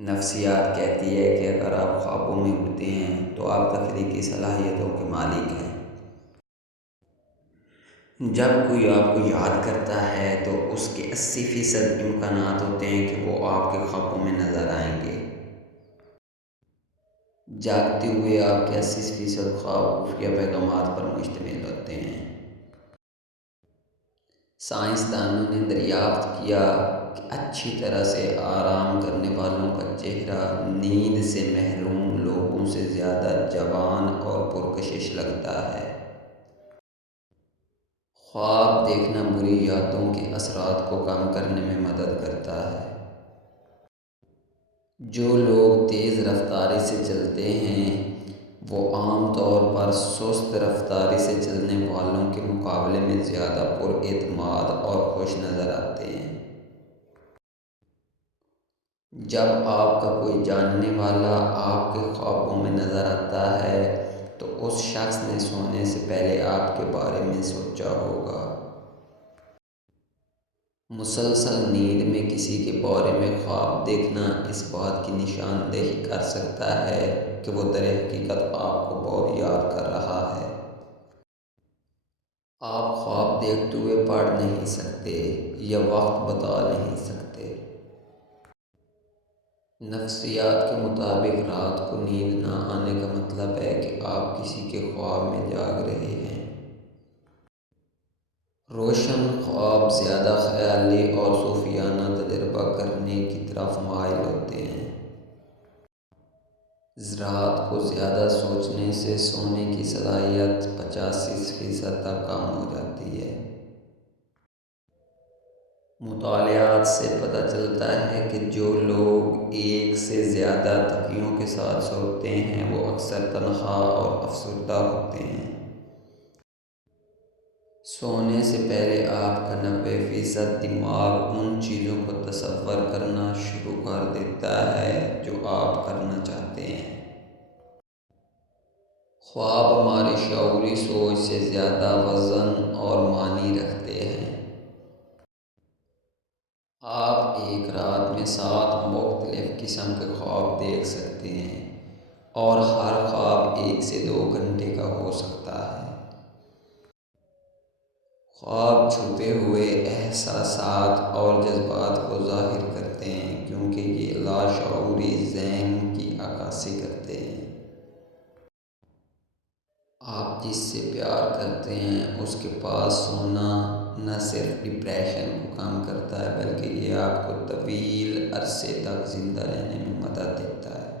نفسیات کہتی ہے کہ اگر آپ خوابوں میں اڑتے ہیں تو آپ تخلیقی صلاحیتوں کے مالک ہیں۔ جب کوئی آپ کو یاد کرتا ہے تو اس کے 80% امکانات ہوتے ہیں کہ وہ آپ کے خوابوں میں نظر آئیں گے۔ جاگتے ہوئے آپ کے 80% خواب خفیہ پیغامات پر مشتمل ہوتے ہیں۔ سائنسدانوں نے دریافت کیا کہ اچھی طرح سے آرام کرنے والوں کا چہرہ نیند سے محروم لوگوں سے زیادہ جوان اور پرکشش لگتا ہے۔ خواب دیکھنا بری یادوں کے اثرات کو کم کرنے میں مدد کرتا ہے۔ جو لوگ تیز رفتاری سے چلتے ہیں وہ عام طور پر سست رفتاری سے چلنے والوں کے مقابلے میں زیادہ پر اعتماد اور خوش نظر آتے ہیں۔ جب آپ کا کوئی جاننے والا آپ کے خوابوں میں نظر آتا ہے تو اس شخص نے سونے سے پہلے آپ کے بارے میں سوچا ہوگا۔ مسلسل نیند میں کسی کے بارے میں خواب دیکھنا اس بات کی نشاندہی کر سکتا ہے کہ وہ در حقیقت آپ کو بہت یاد کر رہا ہے۔ آپ خواب دیکھتے ہوئے پڑھ نہیں سکتے یا وقت بتا نہیں سکتے۔ نفسیات کے مطابق رات کو نیند نہ آنے کا مطلب ہے کہ آپ کسی کے خواب میں جاگ رہے ہیں۔ روشن خواب زیادہ خیالی اور صوفیانہ تجربہ کرنے کی طرف مائل ہوتے ہیں۔ رات کو زیادہ سوچنے سے سونے کی صلاحیت 85% تک کم ہو جاتی ہے۔ مطالعات سے پتہ چلتا ہے کہ جو لوگ ایک سے زیادہ تکیوں کے ساتھ سوتے ہیں وہ اکثر تنہا اور افسردہ ہوتے ہیں۔ سونے سے پہلے آپ کا 90% دماغ ان چیزوں کو تصور کرنا شروع کر دیتا ہے جو آپ کرنا چاہتے ہیں۔ خواب ہماری شعوری سوچ سے زیادہ وزن اور معنی رکھتے ہیں۔ آپ ایک رات میں 7 مختلف قسم کے خواب دیکھ سکتے ہیں اور ہر خواب 1 سے 2 گھنٹے کا ہو سکتا ہے۔ خواب چھپے ہوئے احساسات اور جذبات کو ظاہر کرتے ہیں کیونکہ یہ لاشعوری ذہن کی عکاسی کرتے ہیں۔ آپ جس سے پیار کرتے ہیں اس کے پاس سونا نہ صرف ڈپریشن کو کم کرتا ہے بلکہ یہ آپ کو طویل عرصے تک زندہ رہنے میں مدد دیتا ہے۔